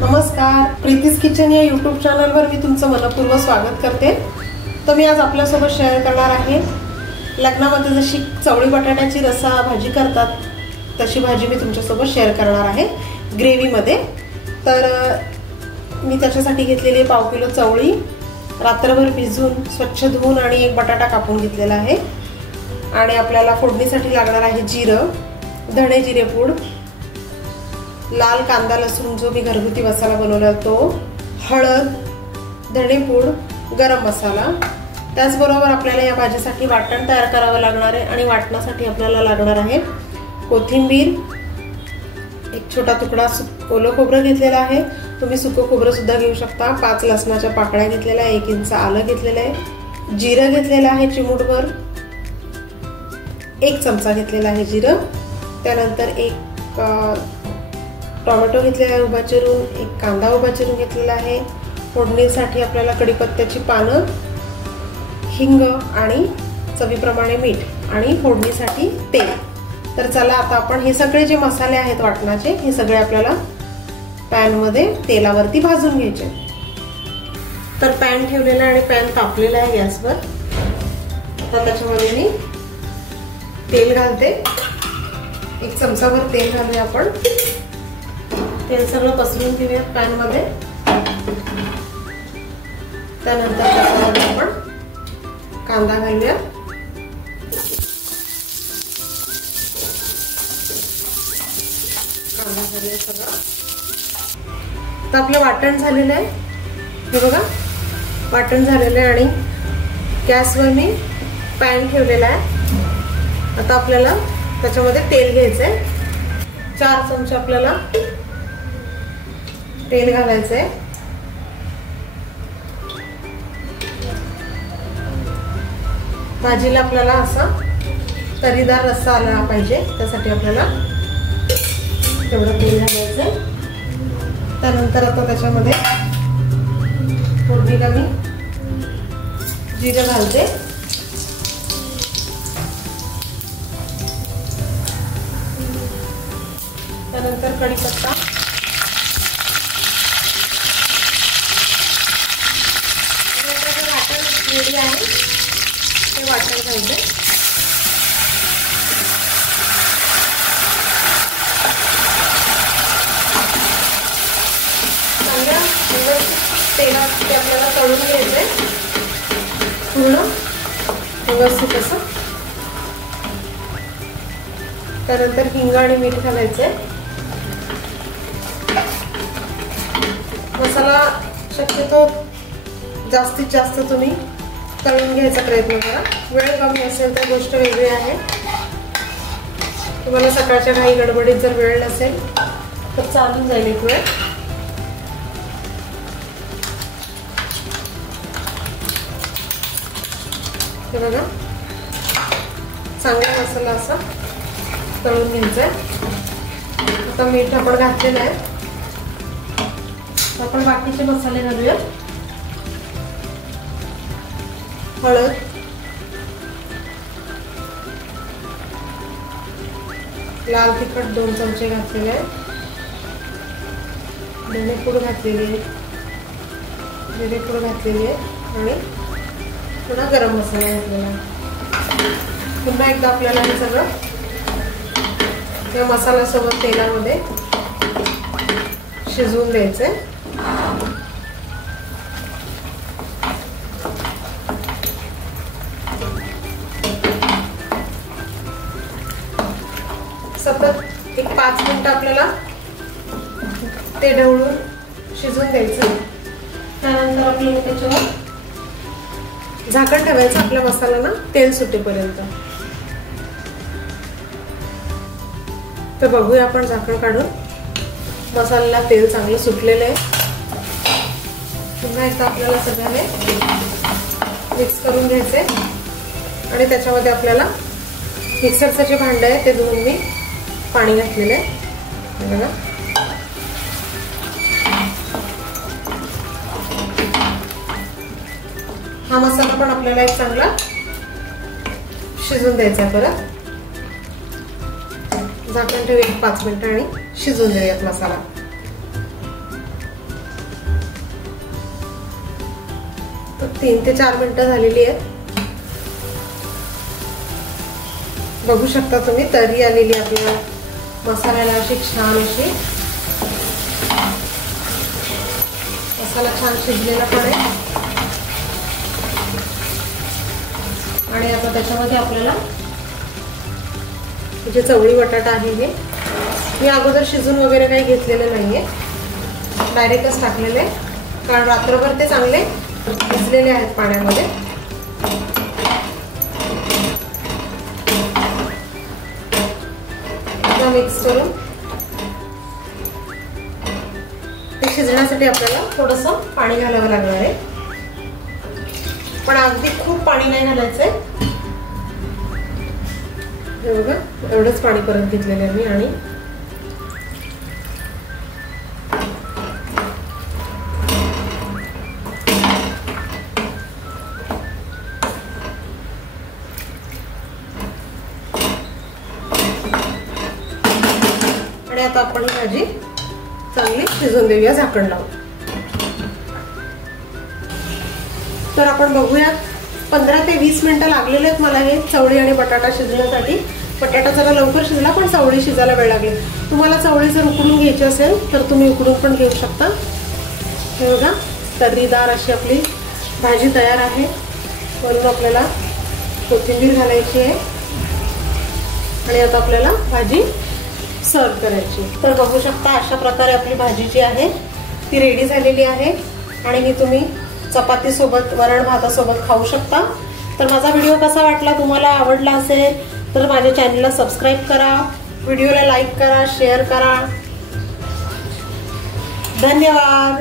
नमस्कार, प्रीतीज किचन या यूट्यूब चॅनलवर मी तुमचं मनपूर्वक स्वागत करते। तर मी आज आपल्यासोबत शेअर करणार आहे लग्नामध्ये जशी चवळी बटाट्याची रस्सा भाजी करतात तशी भाजी मी तुमच्यासोबत शेअर करणार आहे ग्रेव्ही मध्ये। तर मी त्याच्यासाठी घेतलेली 1/2 किलो चवळी रात्रभर भिजवून स्वच्छ धुवून आणि एक बटाटा कापून घेतलेला आहे। आणि आपल्याला फोडणीसाठी लागणार आहे जिरं, धणे जिरे पूड, लाल कांदा लसूण जो मी घरगुती मसाला बनवला तो, हळद, धणेपूड, गरम मसाला। त्याचबरोबर आपल्याला या भाजीसाठी वाटण तयार करावं लागणार आहे आणि वाटणासाठी आपल्याला लागणार आहे कोथिंबीर, एक छोटा तुकडा ओलं खोबरं घेतलेला आहे, तुम्ही सुकं खोबरं सुद्धा घेऊ शकता, 5 लसणाच्या पाकळ्या घेतलेल्या आहे, 1 इंच आलं घेतलेलं आहे, जिरं घेतलेलं आहे चिमूटभर, 1 चमचा घेतलेला आहे जिरं, त्यानंतर एक टोमॅटो घेतलेला आहे उभा चिरून, एक कांदा उभा चिरून घेतलेला आहे। फोडणीसाठी आपल्याला कढीपत्त्याची पानं, हिंग आणि चवीप्रमाणे मीठ आणि फोडणीसाठी तेल। तर चला आता आपण हे सगळे जे मसाले आहेत वाटणाचे हे सगळे आपल्याला पॅन मध्ये तेलावरती भाजून घ्यायचे। तर पॅन ठेवलेला आणि पॅन तापलेला आहे गॅसवर। आता त्याच्यामध्ये मी तेल घालते, 1 चमचाभर तेल घालूया आपण। तेल सगळं पसरून घेऊया पॅन मध्ये। त्यानंतर त्याच्यामध्ये आपण कांदा घालूया, कांदा घालूया सगळं। तर आपलं वाटण झालेलं आहे, हे बघा वाटण झालेलं आहे आणि गॅसवर मी पॅन ठेवलेला आहे। आता आपल्याला त्याच्यामध्ये तेल घ्यायचंय, 4 चमचे आपल्याला तेल घालायचंय। भाजीला आपल्याला असा तरीदार रस्सा आला पाहिजे त्यासाठी आपल्याला तेवढं तेल घालायचंय। त्यानंतर आता त्याच्यामध्ये फोडणीला मी जिरं घालते, त्यानंतर कढीपत्ता, रेडी आहे ते वाटण घालते। चांगल्या तेलात ते आपल्याला तळून घ्यायचंय पूर्ण व्यवस्थित असं। त्यानंतर हिंग आणि मीठ घालायचंय। मसाला शक्यतो जास्तीत जास्त तुम्ही तळून घ्यायचा प्रयत्न करा। वेळ कमी असेल तर गोष्ट वेगळी आहे, तुम्हाला सकाळच्या काही गडबडीत जर वेळ नसेल तर चालून जाईल एक वेळ। हे बघा चांगला मसाला असा तळून घ्यायचा आहे। आता मीठ आपण घातलेलं आहे, आपण बाकीचे मसाले घालूया। हळद, लाल तिखट 2 चमचे घातलेले आहे, धणेपूड घातलेली आहे, जिरेपूड घातलेली आहे आणि पुन्हा गरम मसाला घातलेला आहे। पुन्हा एकदा आपल्याला हे सगळं या मसाल्यासोबत तेलामध्ये शिजवून द्यायचंय। सतत एक 5 मिनिटं आपल्याला ते ढवळून शिजवून द्यायचं। त्यानंतर आपल्याला त्याच्यावर झाकण ठेवायचं आपल्या मसाल्याला तेल सुटेपर्यंत। तर बघूया आपण झाकण काढून, मसाल्याला तेल चांगलं सुटलेलं आहे। पुन्हा एकदा आपल्याला सगळं हे मिक्स करून घ्यायचे आणि त्याच्यामध्ये आपल्याला मिक्सरचं जे भांडं आहे ते धुवून मी पाणी घातलेलं आहे बघा। हा मसाला पण आपल्याला एक चांगला शिजून द्यायचा आहे। परत झाकण ठेवून 5 मिनिटं आणि शिजवून देऊयात मसाला। 3 ते 4 मिनिटं झालेली आहेत. बघू शकता तुम्ही तरी आलेली आपल्या मसाल्याला अशी छान अशी. मसाला छान शिजलेला पण आहे. आणि आता त्याच्यामध्ये आपल्याला जे चवळी बटाटा आहे हे मी अगोदर शिजून वगैरे काही घेतलेलं नाहीये, डायरेक्टच टाकलेले, कारण रात्रभर ते चांगले भिजलेले आहेत पाण्यामध्ये. मिक्स करून ते शिजण्यासाठी आपल्याला थोडंसं पाणी घालावं लागणार आहे, पण अगदी खूप पाणी नाही घालायचंय. हे बघा एवढंच पाणी परत घेतलेलं आहे मी. आणि आता आपण ही भाजी चांगली शिजवून देऊया झाकण लावून. तर आपण बघूया 15 ते 20 मिनिटं लागलेले आहेत मला हे चवळी आणि बटाटा शिजण्यासाठी. बटाटा जरा लवकर शिजला पण चवळी शिजायला वेळ लागली. तुम्हाला चवळी जर उकडून घ्यायची असेल तर तुम्ही उकडून पण घेऊ शकता. हे बघा तर्रीदार अशी आपली भाजी तयार आहे. वरून आपल्याला कोथिंबीर घालायची आहे आणि आता आपल्याला भाजी सर्व करायची. तर बघू शकता अशा प्रकारे आपली भाजी जी आहे ती रेडी झालेली आहे आणि ही तुम्ही चपाती सोबत वरण भातासोबत खाऊ शकता. तर माझा व्हिडिओ कसा वाटला, तुम्हाला आवडला असेल तर माझ्या चॅनलला सबस्क्राईब करा, व्हिडिओला लाईक करा, शेअर करा. धन्यवाद.